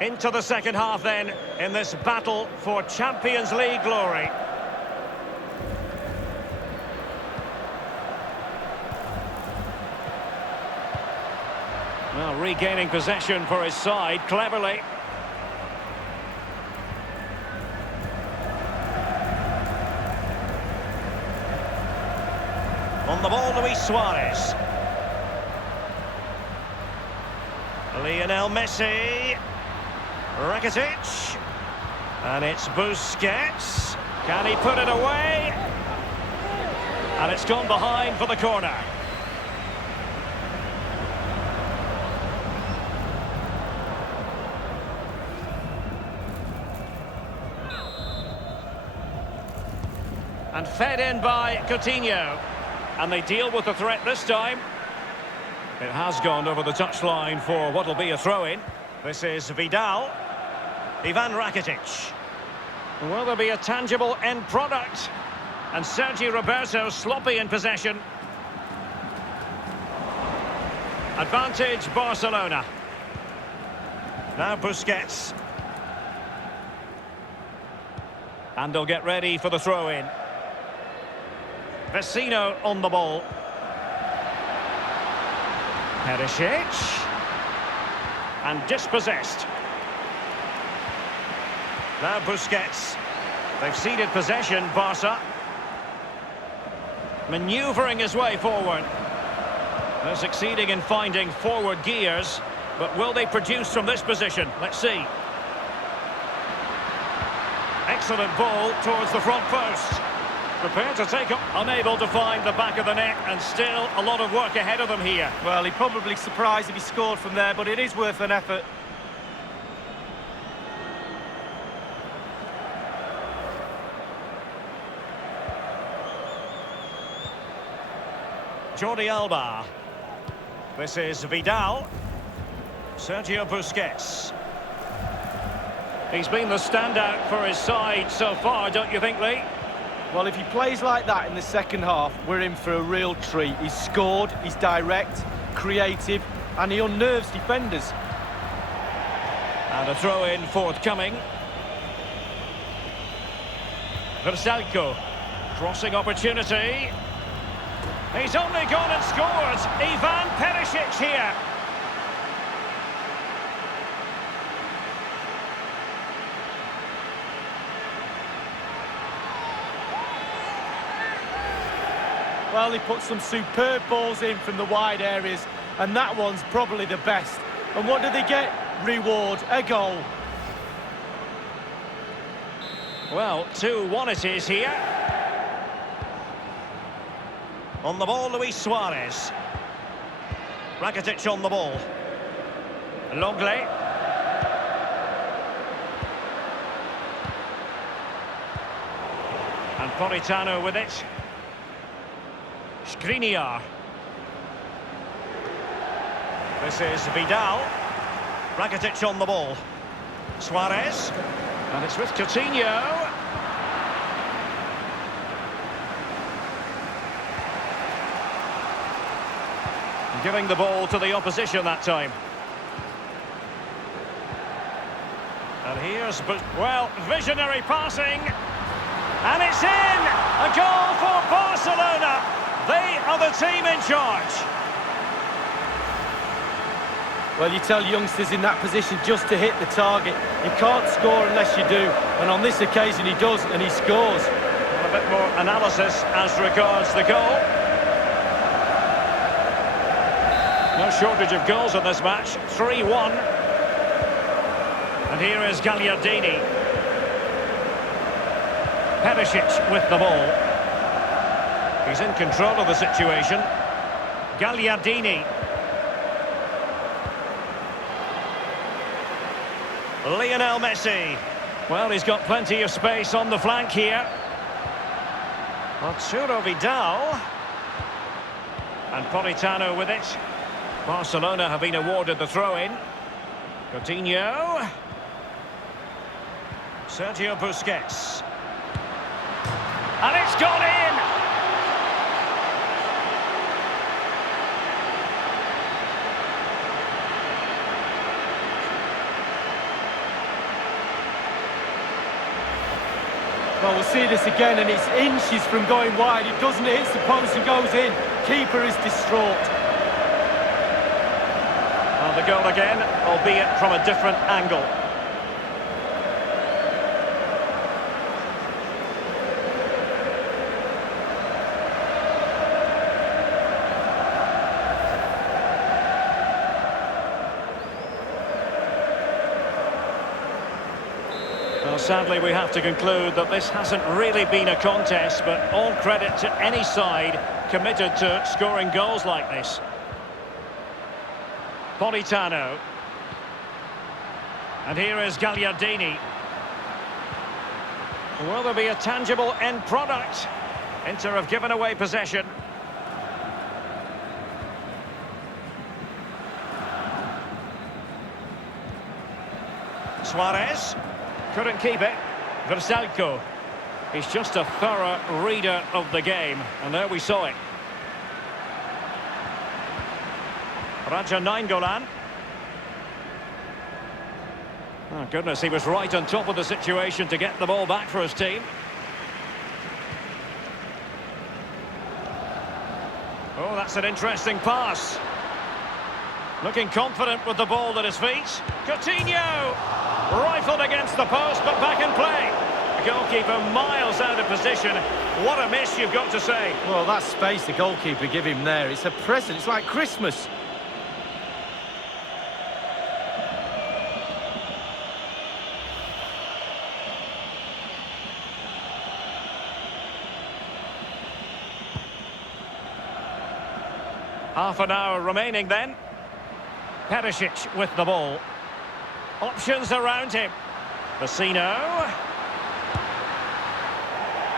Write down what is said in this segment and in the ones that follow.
Into the second half then, in this battle for Champions League glory. Well, regaining possession for his side, cleverly. On the ball, Luis Suarez. Lionel Messi. Rakitic. And it's Busquets. Can he put it away? And it's gone behind for the corner. And fed in by Coutinho. And they deal with the threat this time. It has gone over the touchline for what will be a throw-in. This is Vidal. Ivan Rakitic. Will there be a tangible end product? And Sergio Roberto sloppy in possession. Advantage Barcelona. Now Busquets. And they'll get ready for the throw-in. Vecino on the ball. Perisic. And dispossessed. Now Busquets. They've ceded possession, Barca. Manoeuvring his way forward. They're succeeding in finding forward gears. But will they produce from this position? Let's see. Excellent ball towards the front post. Prepared to take up, unable to find the back of the net, and still a lot of work ahead of them here. Well, he'd probably surprised if he scored from there, but it is worth an effort. Jordi Alba. This is Vidal. Sergio Busquets. He's been the standout for his side so far, don't you think, Lee? Well, if he plays like that in the second half, we're in for a real treat. He's scored, he's direct, creative, and he unnerves defenders. And a throw-in forthcoming. Versalco. Crossing opportunity. He's only gone and scored. Ivan Perisic here. Well, he put some superb balls in from the wide areas, and that one's probably the best. And what do they get? Reward, a goal. Well, 2-1 it is here. On the ball, Luis Suarez. Rakitic on the ball. Longley. And Politano with it. Skriniar. This is Vidal. Rakitic on the ball. Suarez. And it's with Coutinho. Giving the ball to the opposition that time. And here's... well, visionary passing. And it's in! A goal for Barcelona! They are the team in charge. Well, you tell youngsters in that position just to hit the target. You can't score unless you do. And on this occasion he does, and he scores. Well, a bit more analysis as regards the goal. No shortage of goals in this match. 3-1. And here is Gagliardini. Perisic with the ball. He's in control of the situation. Gagliardini. Lionel Messi. Well, he's got plenty of space on the flank here. Arturo Vidal. And Politano with it. Barcelona have been awarded the throw-in. Coutinho. Sergio Busquets. And it's gone in! Well, we'll see this again, and it's inches from going wide. It doesn't, it hits the post and goes in. Keeper is distraught. Well, the goal again, albeit from a different angle. Well, sadly, we have to conclude that this hasn't really been a contest, but all credit to any side committed to scoring goals like this. Politano. And here is Gagliardini. Will there be a tangible end product? Inter have given away possession. Suarez. Couldn't keep it. Versalco. He's just a thorough reader of the game. And there we saw it. Raja Nainggolan. Oh, goodness, he was right on top of the situation to get the ball back for his team. Oh, that's an interesting pass. Looking confident with the ball at his feet. Coutinho! Rifled against the post, but back in play. The goalkeeper miles out of position. What a miss, you've got to say. Well, that space the goalkeeper gave him there, it's a present, it's like Christmas. Half an hour remaining then. Perisic with the ball. Options around him. Vecino.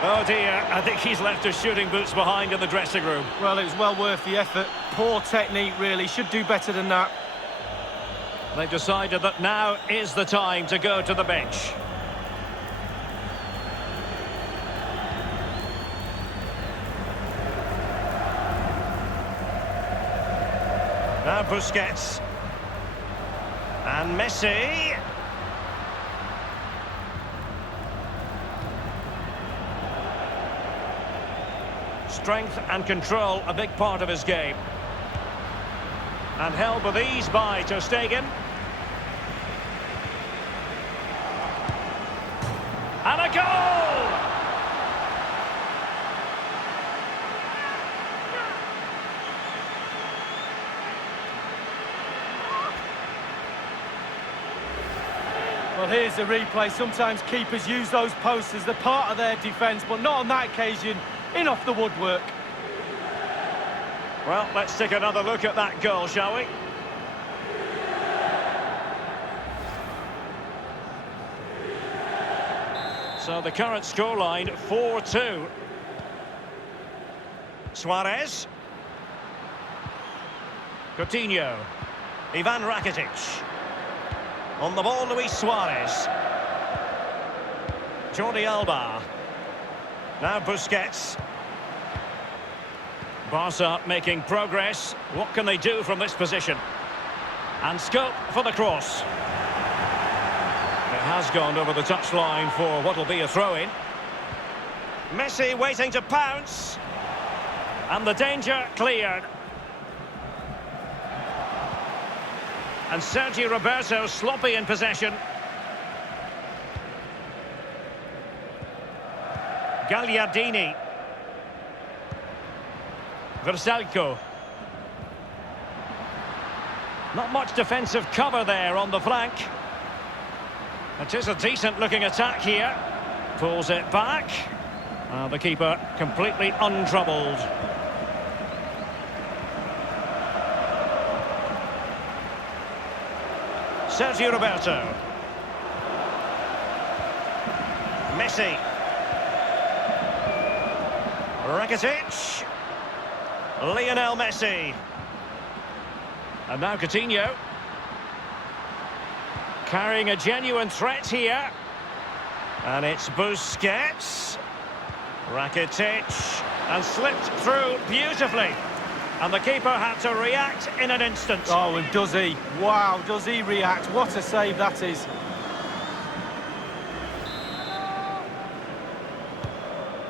Oh dear, I think he's left his shooting boots behind in the dressing room. Well, it was well worth the effort. Poor technique, really. Should do better than that. They've decided that now is the time to go to the bench. Now Busquets. And Messi. Strength and control, a big part of his game. And held with ease by Ter Stegen. And a goal! Well, here's the replay. Sometimes keepers use those posts as the part of their defence, but not on that occasion. In off the woodwork. Well, let's take another look at that goal, shall we? So the current scoreline, 4-2. Suarez. Coutinho. Ivan Rakitic. On the ball, Luis Suarez. Jordi Alba. Now Busquets. Barca making progress. What can they do from this position? And scope for the cross. It has gone over the touchline for what will be a throw-in. Messi waiting to pounce. And the danger cleared. And Sergio Roberto sloppy in possession. Gagliardini. Versalco. Not much defensive cover there on the flank. It is a decent-looking attack here. Pulls it back. The keeper completely untroubled. Sergio Roberto. Messi. Rakitic. Lionel Messi. And now Coutinho. Carrying a genuine threat here. And it's Busquets. Rakitic. And slipped through beautifully. And the keeper had to react in an instant. Oh, and does he? Wow, does he react? What a save that is.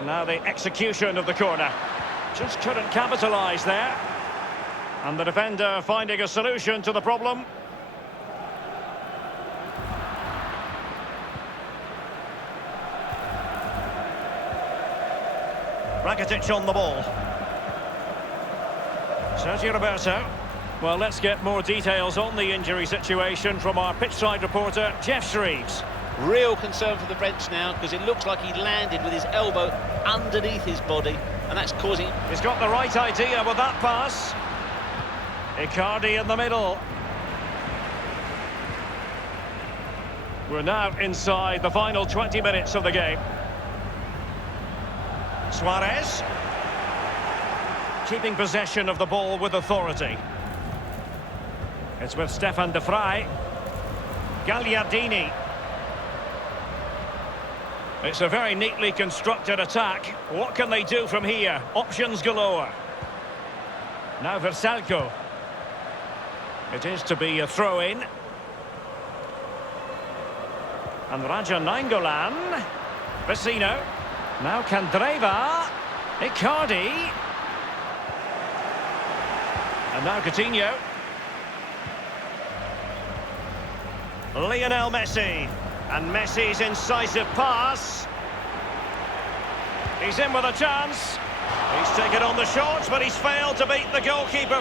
Now the execution of the corner. Just couldn't capitalise there. And the defender finding a solution to the problem. Rakitic on the ball. Sergio Roberto. Well, let's get more details on the injury situation from our pitchside reporter, Jeff Shreves. Real concern for the Reds now, because it looks like he landed with his elbow underneath his body, and that's causing... He's got the right idea with that pass. Icardi in the middle. We're now inside the final 20 minutes of the game. Suarez. Keeping possession of the ball with authority. It's with Stefan de Vrij. Gagliardini. It's a very neatly constructed attack. What can they do from here? Options galore. Now Versalco. It is to be a throw-in. And Raja Nainggolan. Vecino. Now Candreva. Icardi. And now Coutinho. Lionel Messi. And Messi's incisive pass. He's in with a chance. He's taken on the shot, but he's failed to beat the goalkeeper.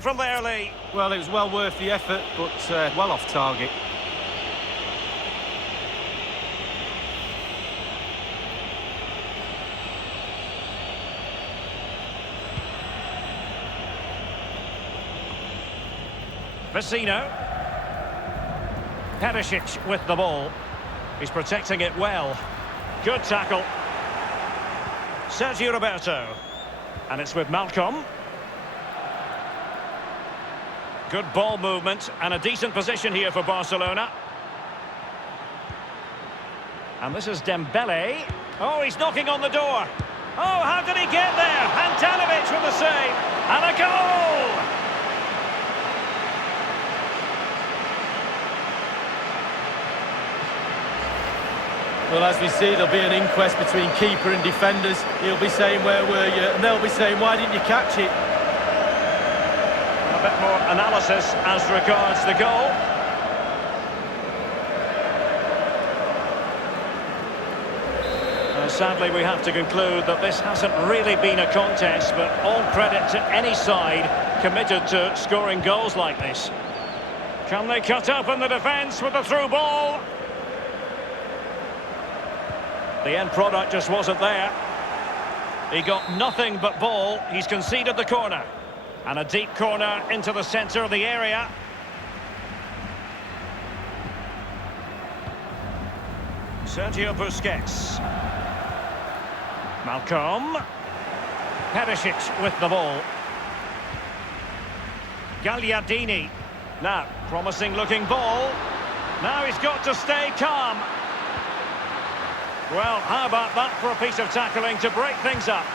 From there, Lee. Well, it was well worth the effort, but well off target. Vecino. Perisic with the ball. He's protecting it well. Good tackle. Sergio Roberto. And it's with Malcolm. Good ball movement and a decent position here for Barcelona. And this is Dembele. Oh, he's knocking on the door. Oh, how did he get there? Handanovic with the save. And a goal! Well, as we see, there'll be an inquest between keeper and defenders. He'll be saying, where were you? And they'll be saying, why didn't you catch it? A bit more analysis as regards the goal. Sadly, we have to conclude that this hasn't really been a contest, but all credit to any side committed to scoring goals like this. Can they cut open the defence with the through ball? The end product just wasn't there. He got nothing but ball. He's conceded the corner. And a deep corner into the centre of the area. Sergio Busquets. Malcolm. Perisic with the ball. Gagliardini. Now, promising looking ball. Now he's got to stay calm. Well, how about that for a piece of tackling to break things up?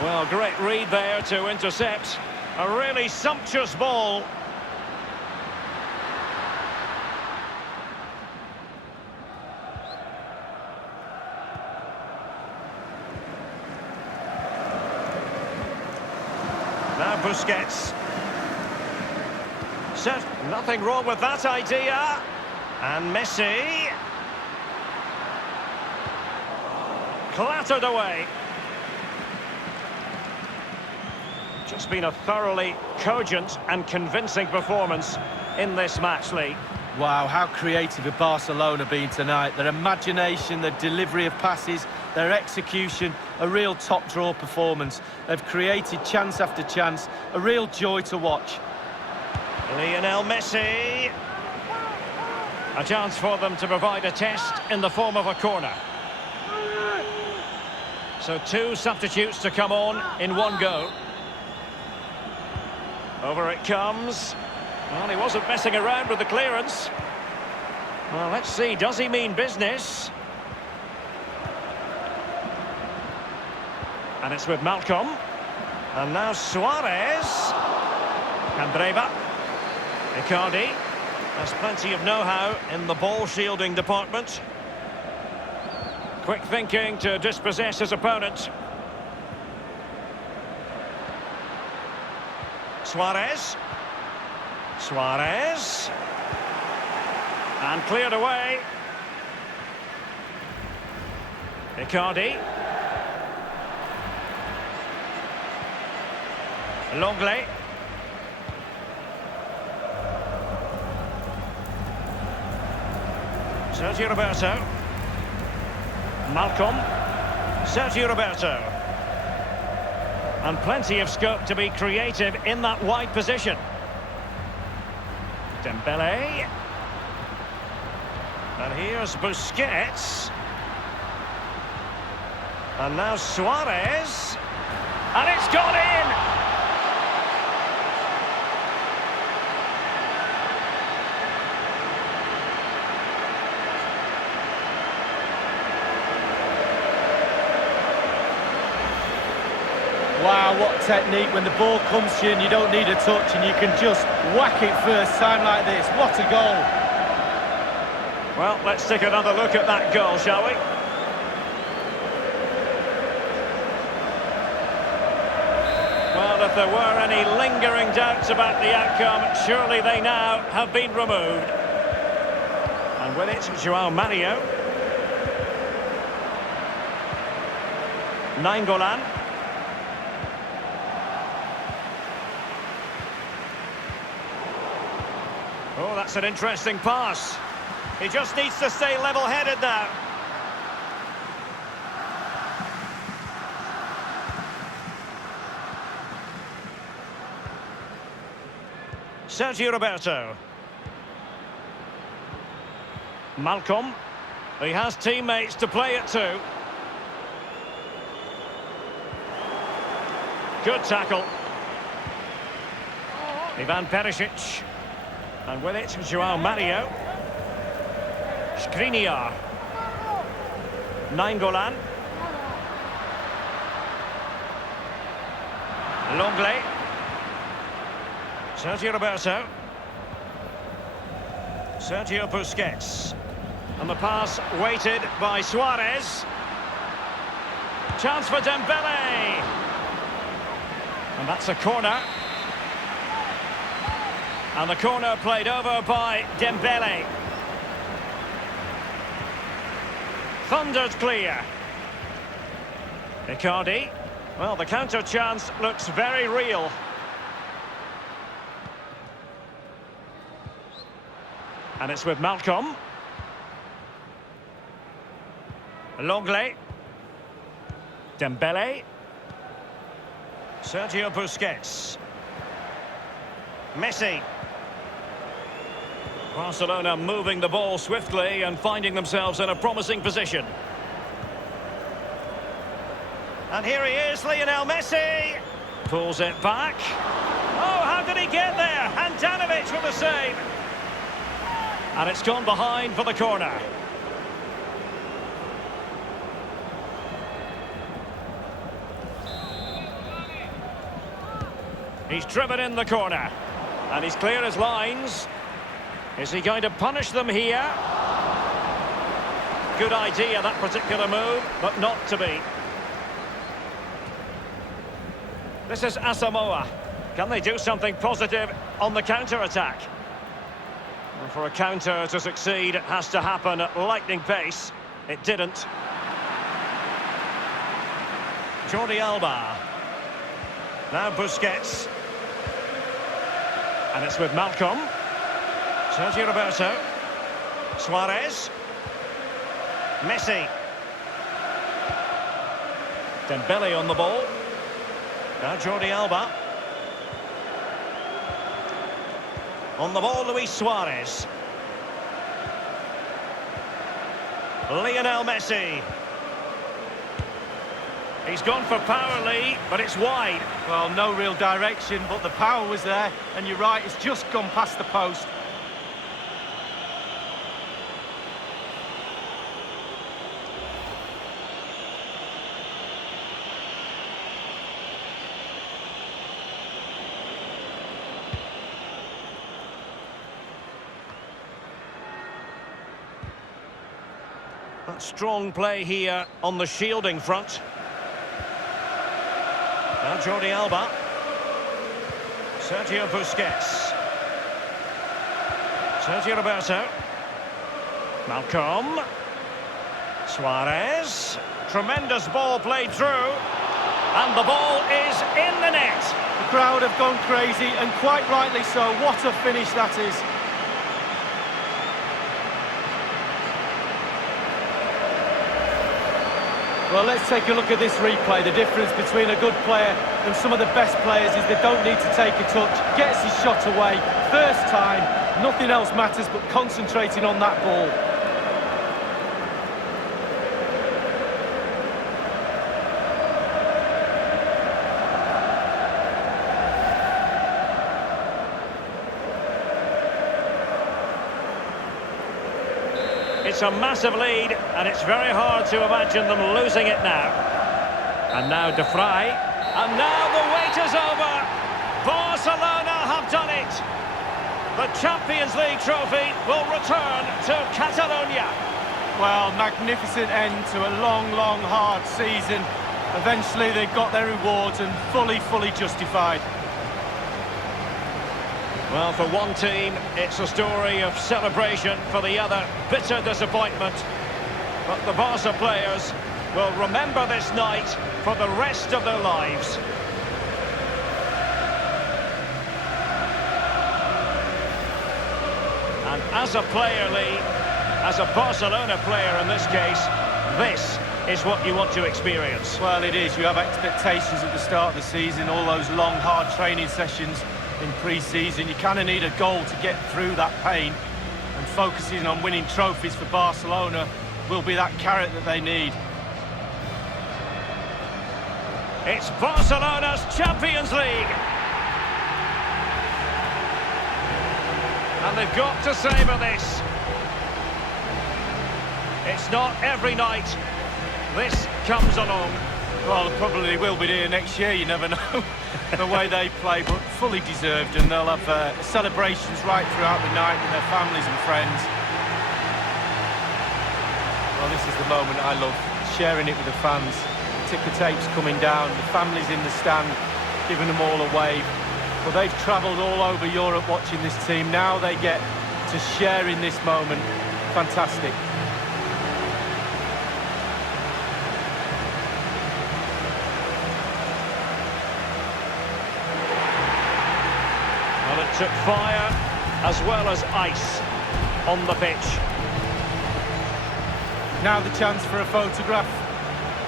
Well, great read there to intercept. A really sumptuous ball. Now Busquets. Set. Nothing wrong with that idea. And Messi. Clattered away. Just been a thoroughly cogent and convincing performance in this match, Lee. Wow, how creative have Barcelona been tonight. Their imagination, their delivery of passes, their execution, a real top-draw performance. They've created chance after chance, a real joy to watch. Lionel Messi. A chance for them to provide a test in the form of a corner. So two substitutes to come on in one go. Over it comes. Well, he wasn't messing around with the clearance. Well, let's see, does he mean business? And it's with Malcolm. And now Suarez. Candreva. Icardi. Has plenty of know-how in the ball-shielding department. Quick thinking to dispossess his opponent. Suarez. Suarez. And cleared away. Icardi. Longley. Sergio Roberto. Malcolm. Sergio Roberto. And plenty of scope to be creative in that wide position. Dembele. And here's Busquets. And now Suarez. And it's gone in! Wow, what technique when the ball comes to you and you don't need a touch and you can just whack it first time like this. What a goal! Well, let's take another look at that goal, shall we? Well, if there were any lingering doubts about the outcome, surely they now have been removed. And with it, João Mario. Nainggolan. Oh, that's an interesting pass. He just needs to stay level-headed now. Sergio Roberto. Malcolm. He has teammates to play it to. Good tackle. Ivan Perisic. And with it, João Mario. Skriniar. Nainggolan. Longley. Sergio Roberto. Sergio Busquets. And the pass weighted by Suarez. Chance for Dembele. And that's a corner. And the corner played over by Dembele. Thundered clear. Icardi. Well, the counter chance looks very real. And it's with Malcolm. Longley. Dembele. Sergio Busquets. Messi. Barcelona moving the ball swiftly and finding themselves in a promising position. And here he is, Lionel Messi. Pulls it back. Oh, how did he get there? Handanovic with the save. And it's gone behind for the corner. He's driven in the corner. And he's clear his lines. Is he going to punish them here? Good idea, that particular move, but not to be. This is Asamoah. Can they do something positive on the counter-attack? And for a counter to succeed, it has to happen at lightning pace. It didn't. Jordi Alba. Now Busquets. And it's with Malcolm. Sergio Roberto. Suarez. Messi. Dembele on the ball. Now Jordi Alba. On the ball, Luis Suarez. Lionel Messi. He's gone for power, Lee, but it's wide. Well, no real direction, but the power was there. And you're right, it's just gone past the post. Strong play here on the shielding front. Now Jordi Alba. Sergio Busquets. Sergio Roberto. Malcolm. Suarez. Tremendous ball played through. And the ball is in the net. The crowd have gone crazy, and quite rightly so. What a finish that is. Well, let's take a look at this replay. The difference between a good player and some of the best players is they don't need to take a touch. Gets his shot away. First time, nothing else matters but concentrating on that ball. It's a massive lead, and it's very hard to imagine them losing it now. And now De Vrij. And now the wait is over. Barcelona have done it. The Champions League trophy will return to Catalonia. Well, magnificent end to a long, long, hard season. Eventually they got their rewards, and fully justified. Well, for one team, it's a story of celebration. For the other, bitter disappointment. But the Barca players will remember this night for the rest of their lives. And as a player, Lee, as a Barcelona player in this case, this is what you want to experience. Well, it is. You have expectations at the start of the season, all those long, hard training sessions in pre-season. You kind of need a goal to get through that pain, and focusing on winning trophies for Barcelona will be that carrot that they need. It's Barcelona's Champions League. And they've got to savour this. It's not every night this comes along. Well, probably will be here next year, you never know. The way they play, but fully deserved, and they'll have celebrations right throughout the night with their families and friends. Well, this is the moment I love, sharing it with the fans. Ticker tapes coming down, the families in the stand, giving them all a wave. Well, they've travelled all over Europe watching this team. Now they get to share in this moment. Fantastic. Well, it took fire as well as ice on the pitch. Now the chance for a photograph.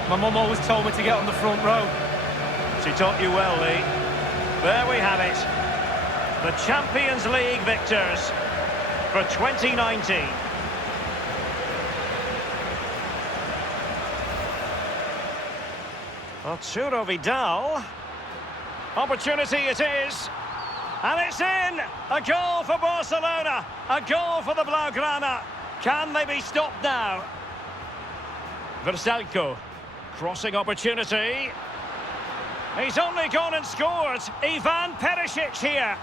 My mum always told me to get on the front row. She taught you well, Lee. There we have it. The Champions League victors for 2019. Arturo Vidal. Opportunity it is. And it's in! A goal for Barcelona. A goal for the Blaugrana. Can they be stopped now? Versalco. Crossing opportunity. He's only gone and scored. Ivan Perisic here.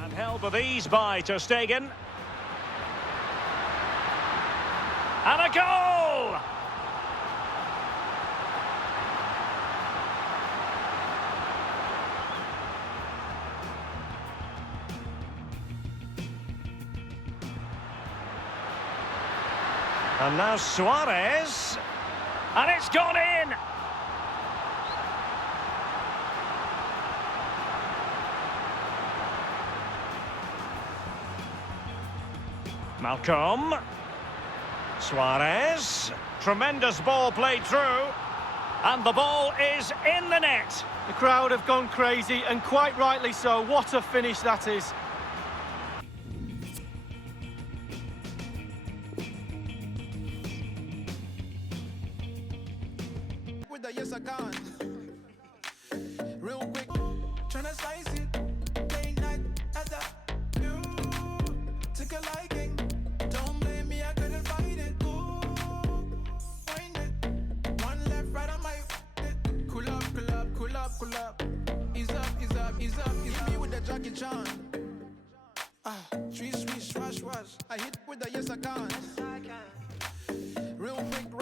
And held with ease by Ter Stegen. And a goal! And now Suarez. And it's gone in! Malcolm. Suarez. Tremendous ball played through. And the ball is in the net. The crowd have gone crazy, and quite rightly so. What a finish that is. With the yes I can. Real quick, tryna slice it. Day night, you took a liking. Don't blame me, I couldn't fight it. Ooh, wind it. One left, right, I might. Cool up, cool up, cool up, cool up. Ease up, Jackie Chan. Street swish, rush, rush. I hit with the yes I can. Real fake